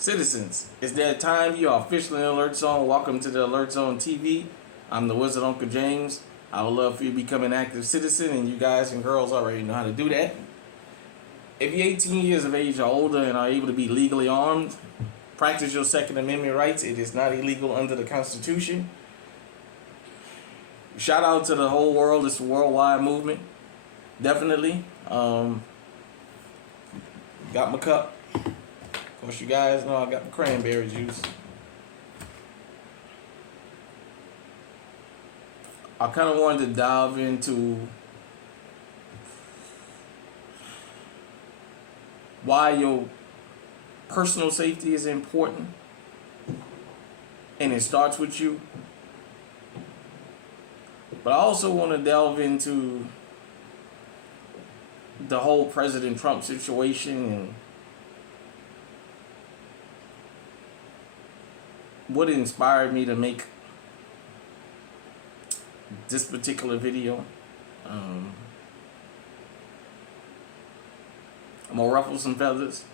Citizens, it's that time. You are officially in the Alert Zone. Welcome to the Alert Zone TV. I'm the Wizard Uncle James. I would love for you to become an active citizen, and you guys and girls already know how to do that. If you're 18 years of age or older and are able to be legally armed, practice your Second Amendment rights. It is not illegal under the Constitution. Shout out to the whole world. It's a worldwide movement. Definitely. Got my cup. Of course, you guys know I got the cranberry juice. I kind of wanted to dive into why your personal safety is important, and it starts with you. But I also want to delve into the whole President Trump situation and what inspired me to make this particular video. I'm gonna ruffle some feathers.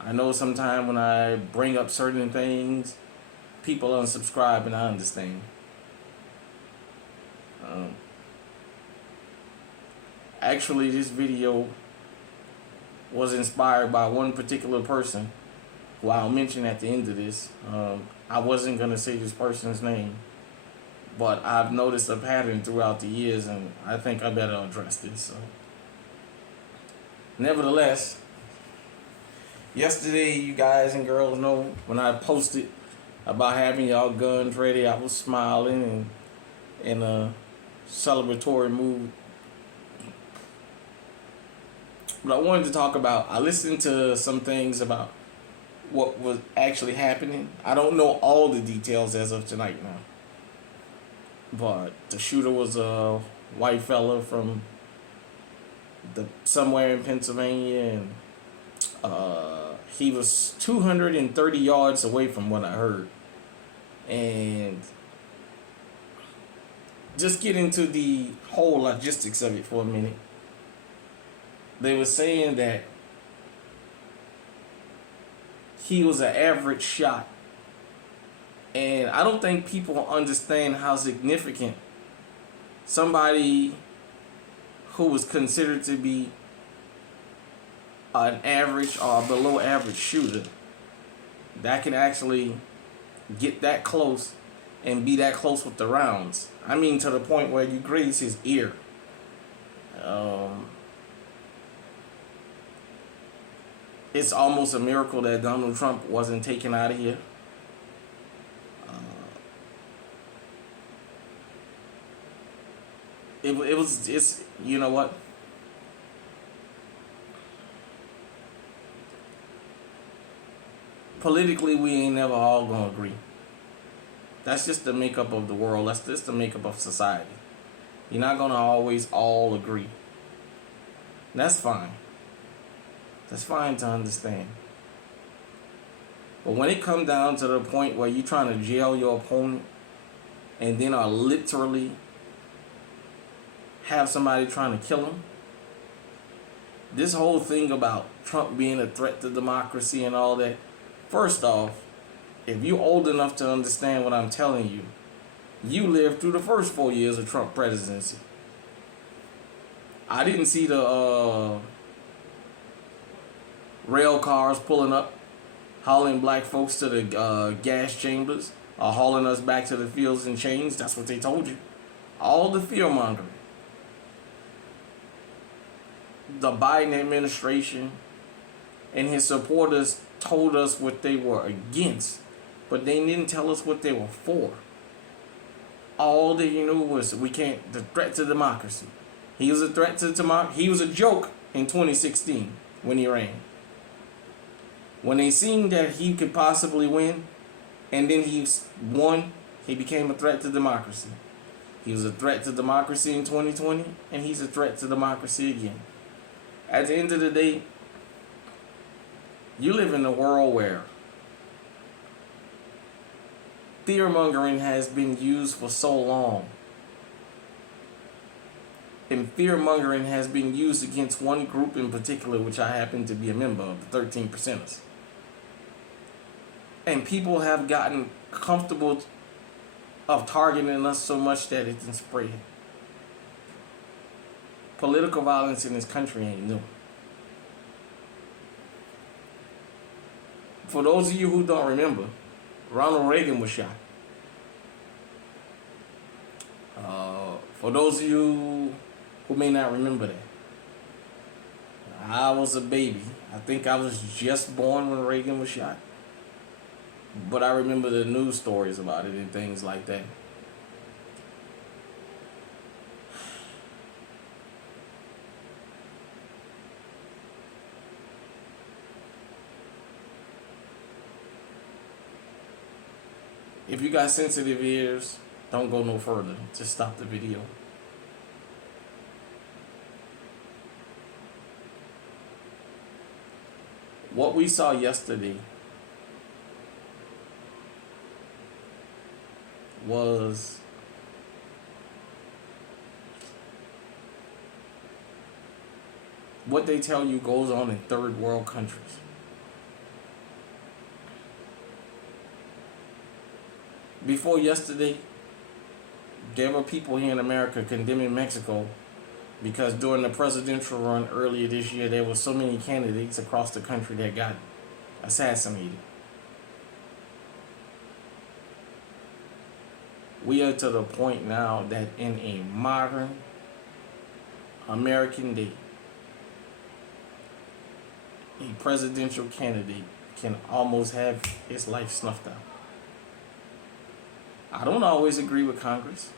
I know sometimes when I bring up certain things, people unsubscribe, and I understand. Actually, this video was inspired by one particular person who I'll mention at the end of this. I wasn't going to say this person's name, but I've noticed a pattern throughout the years, and I think I better address this. So, nevertheless, yesterday, you guys and girls know when I posted about having y'all guns ready, I was smiling and in a celebratory mood. But I wanted to talk about, I listened to some things about what was actually happening. I don't know all the details as of tonight now. But the shooter was a white fella from somewhere in Pennsylvania, and he was 230 yards away from what I heard. And just get into the whole logistics of it for a minute. They were saying that he was an average shot. And I don't think people understand how significant somebody who was considered to be an average or below average shooter that can actually get that close and be that close with the rounds. I mean, to the point where you graze his ear. It's almost a miracle that Donald Trump wasn't taken out of here. It's you know what? Politically, we ain't never all gonna agree. That's just the makeup of the world. That's just the makeup of society. You're not gonna always all agree. And that's fine. That's fine to understand. But when it comes down to the point where you're trying to jail your opponent and then are literally have somebody trying to kill him, this whole thing about Trump being a threat to democracy and all that, first off, if you're old enough to understand what I'm telling you, you lived through the first 4 years of Trump presidency. I didn't see the rail cars pulling up, hauling black folks to the gas chambers, or hauling us back to the fields and chains. That's what they told you. All the fear mongering. The Biden administration and his supporters told us what they were against, but they didn't tell us what they were for. All they knew was the threat to democracy. He was a threat to democracy. He was a joke in 2016 when he ran. When they seen that he could possibly win, and then he won, he became a threat to democracy. He was a threat to democracy in 2020, and he's a threat to democracy again. At the end of the day, you live in a world where fear-mongering has been used for so long. And fear-mongering has been used against one group in particular, which I happen to be a member of, the 13%ers. And people have gotten comfortable of targeting us so much that it's spread. Political violence in this country ain't new. For those of you who don't remember, Ronald Reagan was shot. For those of you who may not remember that, I was a baby. I think I was just born when Reagan was shot. But I remember the news stories about it and things like that. If you got sensitive ears, don't go no further. Just stop the video. What we saw yesterday was what they tell you goes on in third world countries. Before yesterday, there were people here in America condemning Mexico because during the presidential run earlier this year, there were so many candidates across the country that got assassinated. We are to the point now that in a modern American day, a presidential candidate can almost have his life snuffed out. I don't always agree with Congress.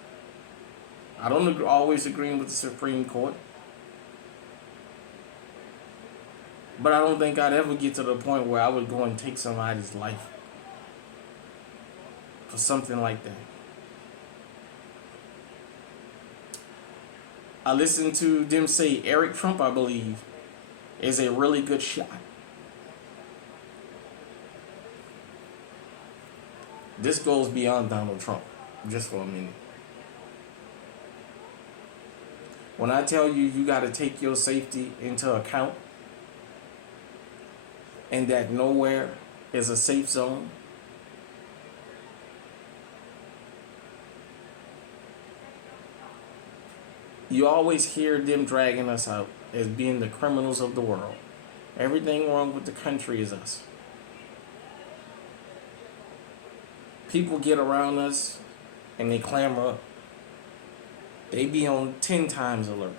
I don't always agree with the Supreme Court. But I don't think I'd ever get to the point where I would go and take somebody's life for something like that. I listened to them say Eric Trump, I believe, is a really good shot. This goes beyond Donald Trump, just for a minute. When I tell you, you got to take your safety into account and that nowhere is a safe zone, you always hear them dragging us out as being the criminals of the world. Everything wrong with the country is us. People get around us and they clamor up. They be on 10 times alert.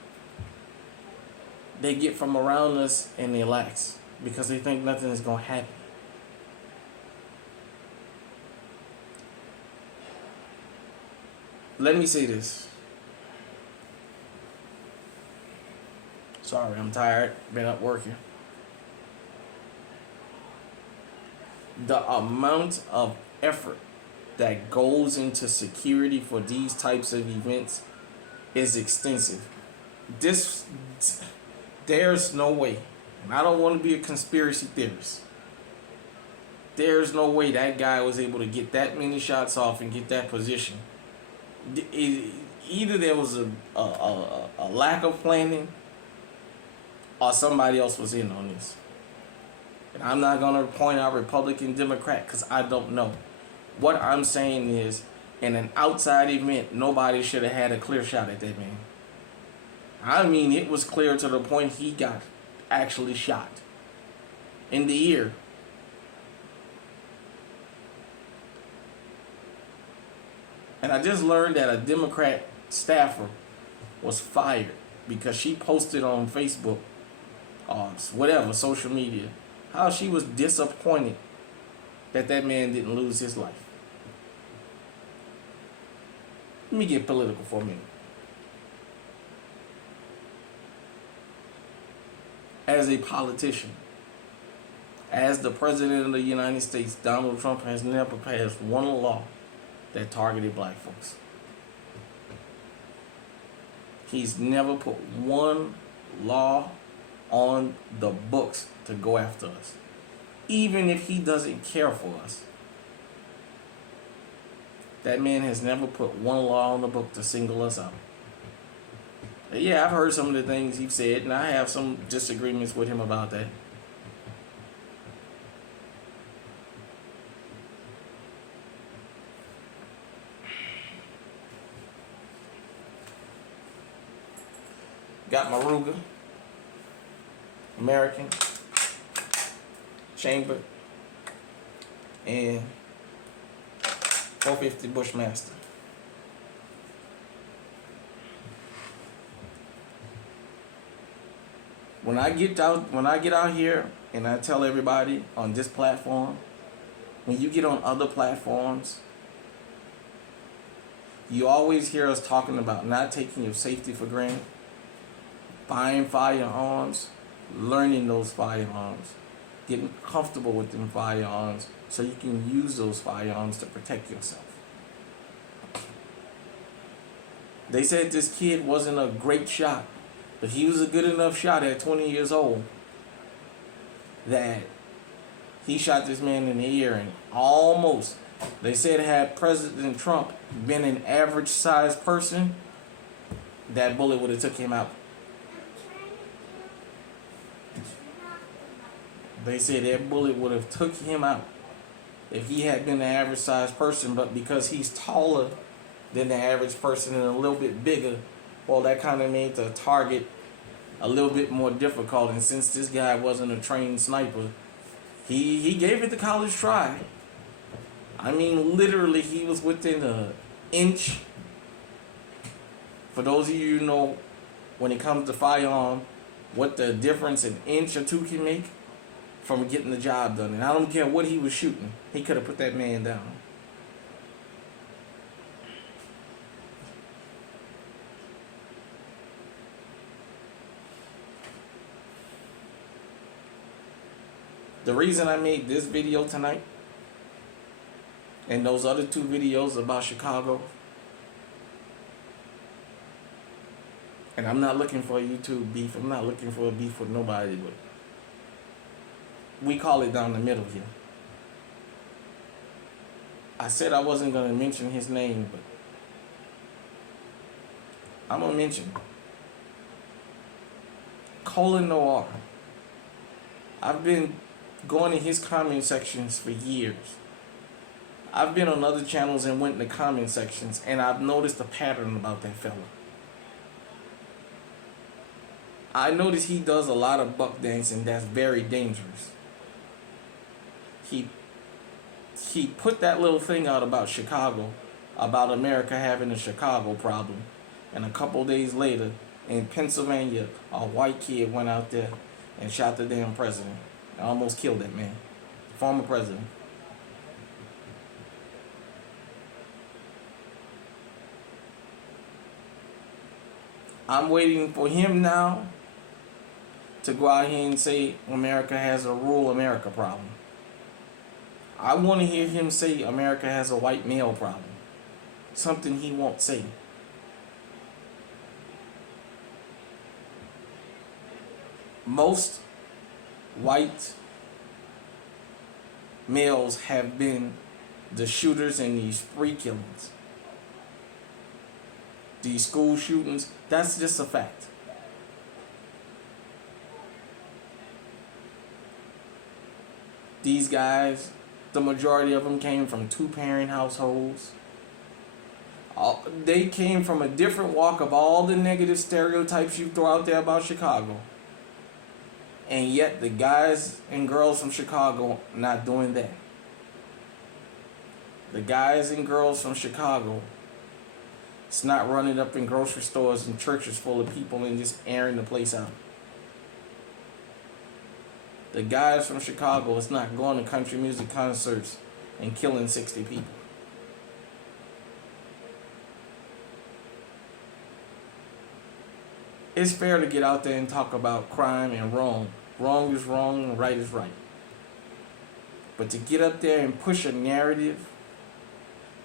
They get from around us and they lax because they think nothing is going to happen. Let me say this. Sorry, I'm tired. Been up working. The amount of effort that goes into security for these types of events is extensive. There's no way, and I don't want to be a conspiracy theorist, there's no way that guy was able to get that many shots off and get that position. Either there was a lack of planning or somebody else was in on this. And I'm not going to point out Republican, Democrat, because I don't know. What I'm saying is, in an outside event, nobody should have had a clear shot at that man. I mean, it was clear to the point he got actually shot in the ear. And I just learned that a Democrat staffer was fired because she posted on Facebook or whatever, social media, how she was disappointed that that man didn't lose his life. Let me get political for a minute. As a politician, as the President of the United States, Donald Trump has never passed one law that targeted black folks. He's never put one law on the books to go after us, even if he doesn't care for us. That man has never put one law on the book to single us out. Yeah, I've heard some of the things he's said, and I have some disagreements with him about that. Got my Ruger, American, chamber, and 450 Bushmaster. When I get out here and I tell everybody on this platform, when you get on other platforms, you always hear us talking about not taking your safety for granted, buying firearms, learning those firearms, getting comfortable with them firearms so you can use those firearms to protect yourself. They said this kid wasn't a great shot, but he was a good enough shot at 20 years old that he shot this man in the ear, and almost, they said, had President Trump been an average sized person, that bullet would have took him out. They said that bullet would have took him out if he had been an average sized person, but because he's taller than the average person and a little bit bigger, well, that kind of made the target a little bit more difficult. And since this guy wasn't a trained sniper, he gave it the college try. I mean, literally, he was within an inch. For those of you who know, when it comes to firearm, what the difference an inch or two can make from getting the job done. And I don't care what he was shooting, he could have put that man down. The reason I made this video tonight and those other two videos about Chicago, and I'm not looking for a YouTube beef, I'm not looking for a beef with nobody, but we call it down the middle here. I said I wasn't going to mention his name, but I'm going to mention Colin Noir. I've been going in his comment sections for years. I've been on other channels and went in the comment sections, and I've noticed a pattern about that fella. I notice he does a lot of buck dancing that's very dangerous. He put that little thing out about Chicago, about America having a Chicago problem, and a couple days later, in Pennsylvania, a white kid went out there and shot the damn president. I almost killed that man, the former president. I'm waiting for him now to go out here and say America has a rural America problem. I want to hear him say America has a white male problem. Something he won't say. Most white males have been the shooters in these spree killings, these school shootings. That's just a fact. These guys, the majority of them came from two-parent households. They came from a different walk of all the negative stereotypes you throw out there about Chicago. And yet the guys and girls from Chicago not doing that. The guys and girls from Chicago, it's not running up in grocery stores and churches full of people and just airing the place out. The guys from Chicago is not going to country music concerts and killing 60 people. It's fair to get out there and talk about crime and wrong. Wrong is wrong and right is right. But to get up there and push a narrative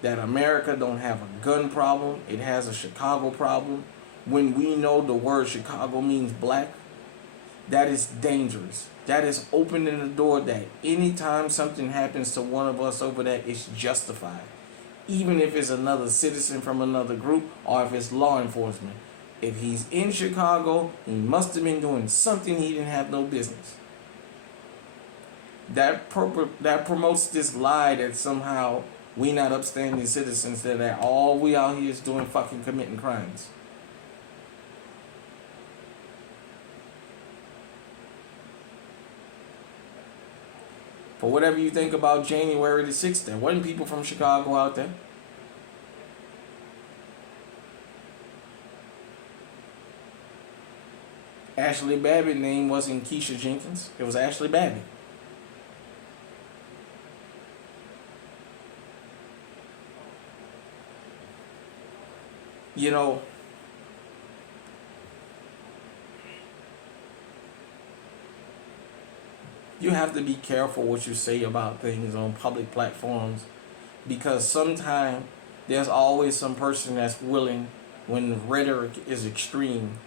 that America don't have a gun problem, it has a Chicago problem, when we know the word Chicago means black, that is dangerous. That is opening the door that anytime something happens to one of us over there, it's justified. Even if it's another citizen from another group or if it's law enforcement. If he's in Chicago, he must have been doing something he didn't have no business. That promotes this lie that somehow we not upstanding citizens, that all we out here is doing fucking committing crimes. For whatever you think about January the 6th, there wasn't people from Chicago out there. Ashley Babbitt's name wasn't Keisha Jenkins. It was Ashley Babbitt. You know, you have to be careful what you say about things on public platforms, because sometimes there's always some person that's willing, when the rhetoric is extreme,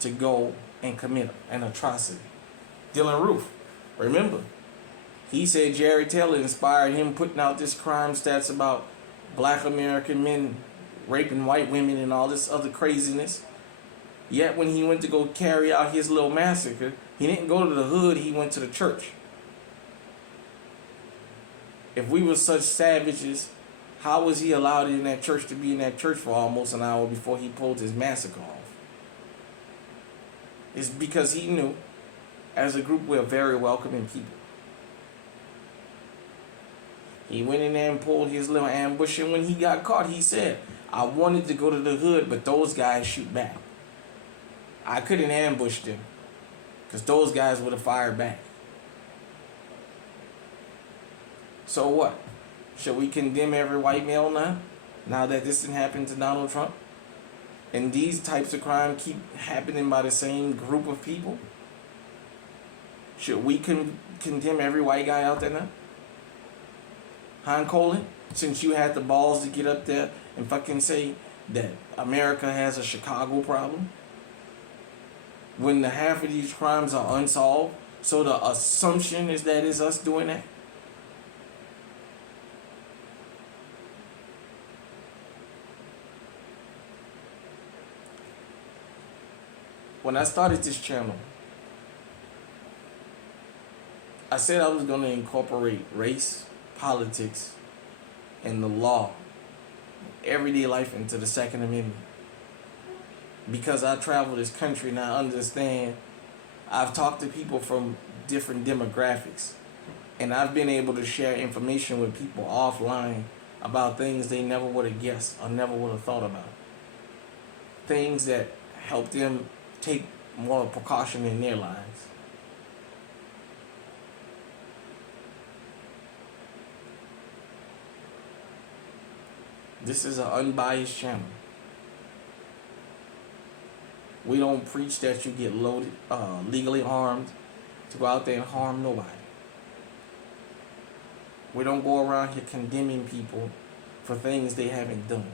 to go and commit an atrocity. Dylan Roof, remember, he said Jerry Taylor inspired him putting out this crime stats about black American men raping white women and all this other craziness. Yet when he went to go carry out his little massacre, he didn't go to the hood, he went to the church. If we were such savages, how was he allowed in that church to be in that church for almost an hour before he pulled his massacre off? It's because he knew, as a group, we're very welcoming people. He went in there and pulled his little ambush, and when he got caught, he said, I wanted to go to the hood, but those guys shoot back. I couldn't ambush them, because those guys would have fired back. So what? Should we condemn every white male now? Now that this didn't happen to Donald Trump? And these types of crime keep happening by the same group of people? Should we condemn every white guy out there now? Han Colin, since you had the balls to get up there and fucking say that America has a Chicago problem, when the half of these crimes are unsolved, so the assumption is that it's us doing that? When I started this channel, I said I was going to incorporate race, politics, and the law, everyday life into the Second Amendment. Because I travel this country and I understand, I've talked to people from different demographics, and I've been able to share information with people offline about things they never would have guessed or never would have thought about. Things that help them take more precaution in their lives. This is an unbiased channel. We don't preach that you get loaded, legally armed to go out there and harm nobody. We don't go around here condemning people for things they haven't done.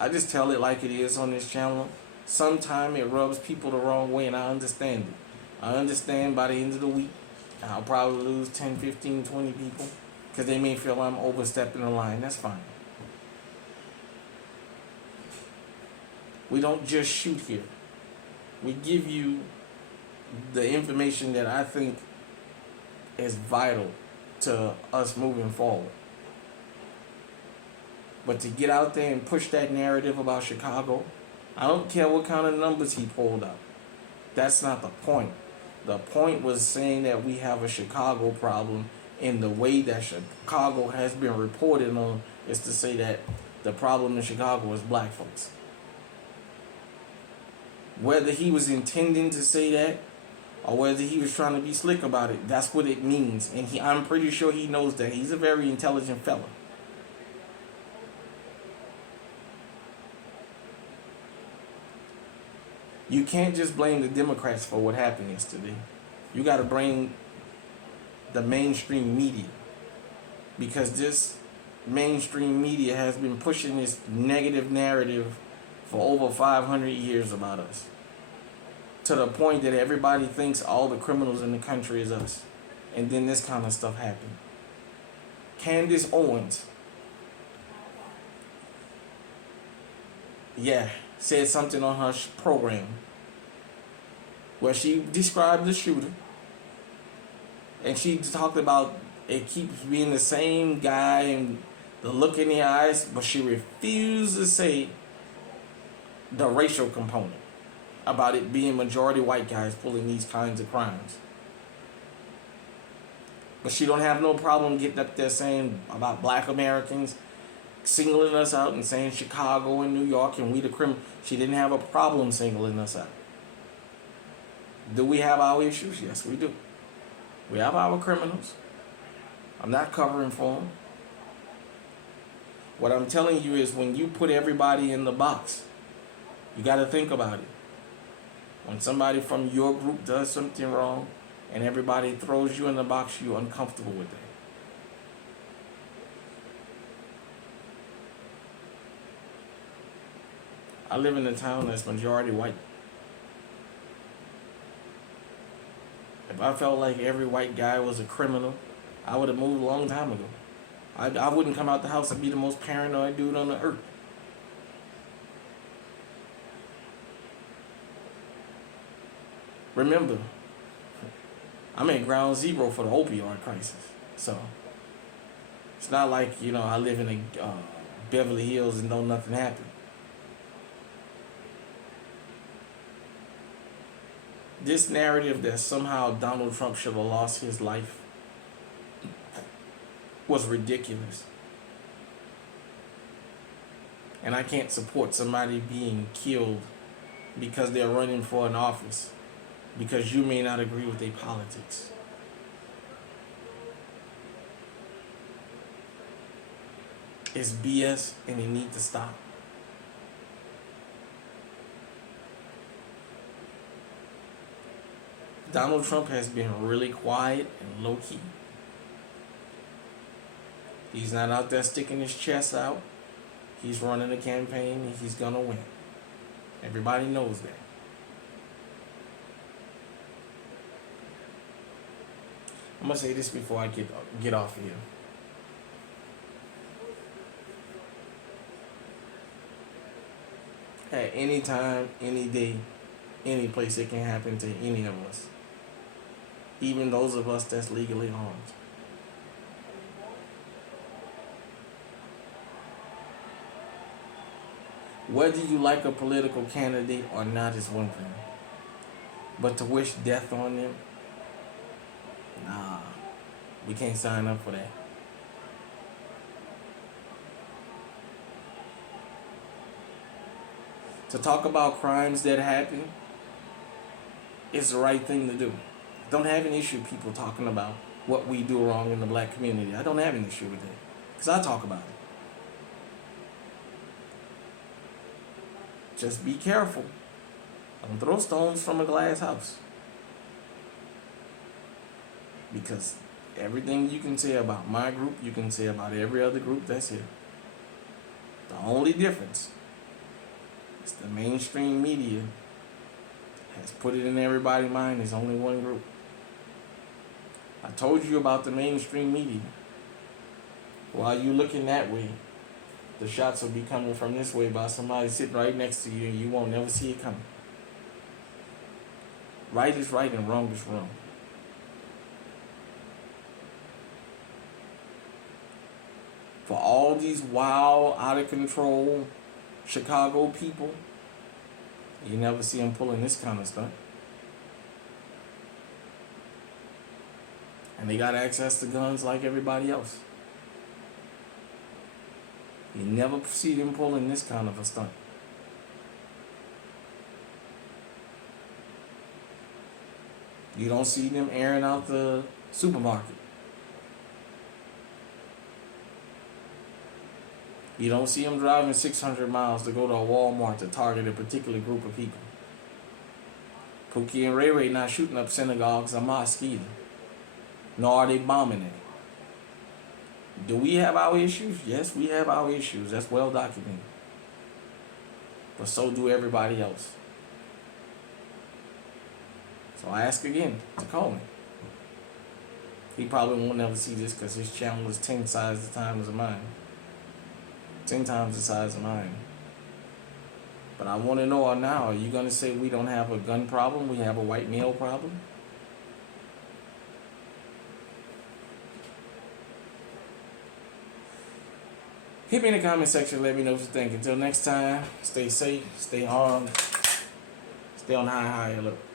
I just tell it like it is on this channel. Sometimes it rubs people the wrong way, and I understand it. I understand by the end of the week, I'll probably lose 10, 15, 20 people because they may feel I'm overstepping the line. That's fine. We don't just shoot here. We give you the information that I think is vital to us moving forward. But to get out there and push that narrative about Chicago, I don't care what kind of numbers he pulled up. That's not the point. The point was saying that we have a Chicago problem, and the way that Chicago has been reported on is to say that the problem in Chicago is black folks. Whether he was intending to say that or whether he was trying to be slick about it, that's what it means. And I'm pretty sure he knows that. He's a very intelligent fella. You can't just blame the Democrats for what happened yesterday. You got to blame the mainstream media, because this mainstream media has been pushing this negative narrative for over 500 years about us, to the point that everybody thinks all the criminals in the country is us. And then this kind of stuff happened. Candace Owens, said something on her program where she described the shooter, and she talked about it keeps being the same guy and the look in the eyes, but she refused to say the racial component. about it being majority white guys pulling these kinds of crimes. But she don't have no problem getting up there saying about black Americans, singling us out and saying Chicago and New York and we the criminal. She didn't have a problem singling us out. Do we have our issues? Yes, we do. We have our criminals. I'm not covering for them. What I'm telling you is when you put everybody in the box, you got to think about it. When somebody from your group does something wrong and everybody throws you in the box, you're uncomfortable with that. I live in a town that's majority white. If I felt like every white guy was a criminal, I would have moved a long time ago. I wouldn't come out the house and be the most paranoid dude on the earth. Remember, I'm at ground zero for the opioid crisis. So, it's not like, I live in Beverly Hills and don't nothing happen. This narrative that somehow Donald Trump should have lost his life was ridiculous. And I can't support somebody being killed because they're running for an office, because you may not agree with their politics. It's BS and it needs to stop. Donald Trump has been really quiet and low-key. He's not out there sticking his chest out. He's running a campaign and he's gonna win. Everybody knows that. I'm gonna say this before I get off here. At any time, any day, any place, it can happen to any of us. Even those of us that's legally armed. Whether you like a political candidate or not is one thing. But to wish death on them, nah, we can't sign up for that. To talk about crimes that happen is the right thing to do. I don't have an issue with people talking about what we do wrong in the black community. I don't have an issue with that, because I talk about it. Just be careful. Don't throw stones from a glass house. Because everything you can say about my group, you can say about every other group that's here. The only difference is the mainstream media has put it in everybody's mind there's only one group. I told you about the mainstream media. While you're looking that way, the shots will be coming from this way by somebody sitting right next to you and you won't never see it coming. Right is right and wrong is wrong. For all these wild, out of control Chicago people, you never see them pulling this kind of stuff. And they got access to guns like everybody else. You never see them pulling this kind of a stunt. You don't see them airing out the supermarket. You don't see them driving 600 miles to go to a Walmart to target a particular group of people. Pookie and Ray Ray not shooting up synagogues or mosques either. Nor are they bombing it. Do we have our issues? Yes, we have our issues. That's well documented. But so do everybody else. So I ask again to call me. He probably won't never see this because his channel is 10 times the size of mine. 10 times the size of mine. But I want to know now, are you going to say we don't have a gun problem? We have a white male problem? Hit me in the comment section. Let me know what you think. Until next time, stay safe, stay armed, Stay on high alert.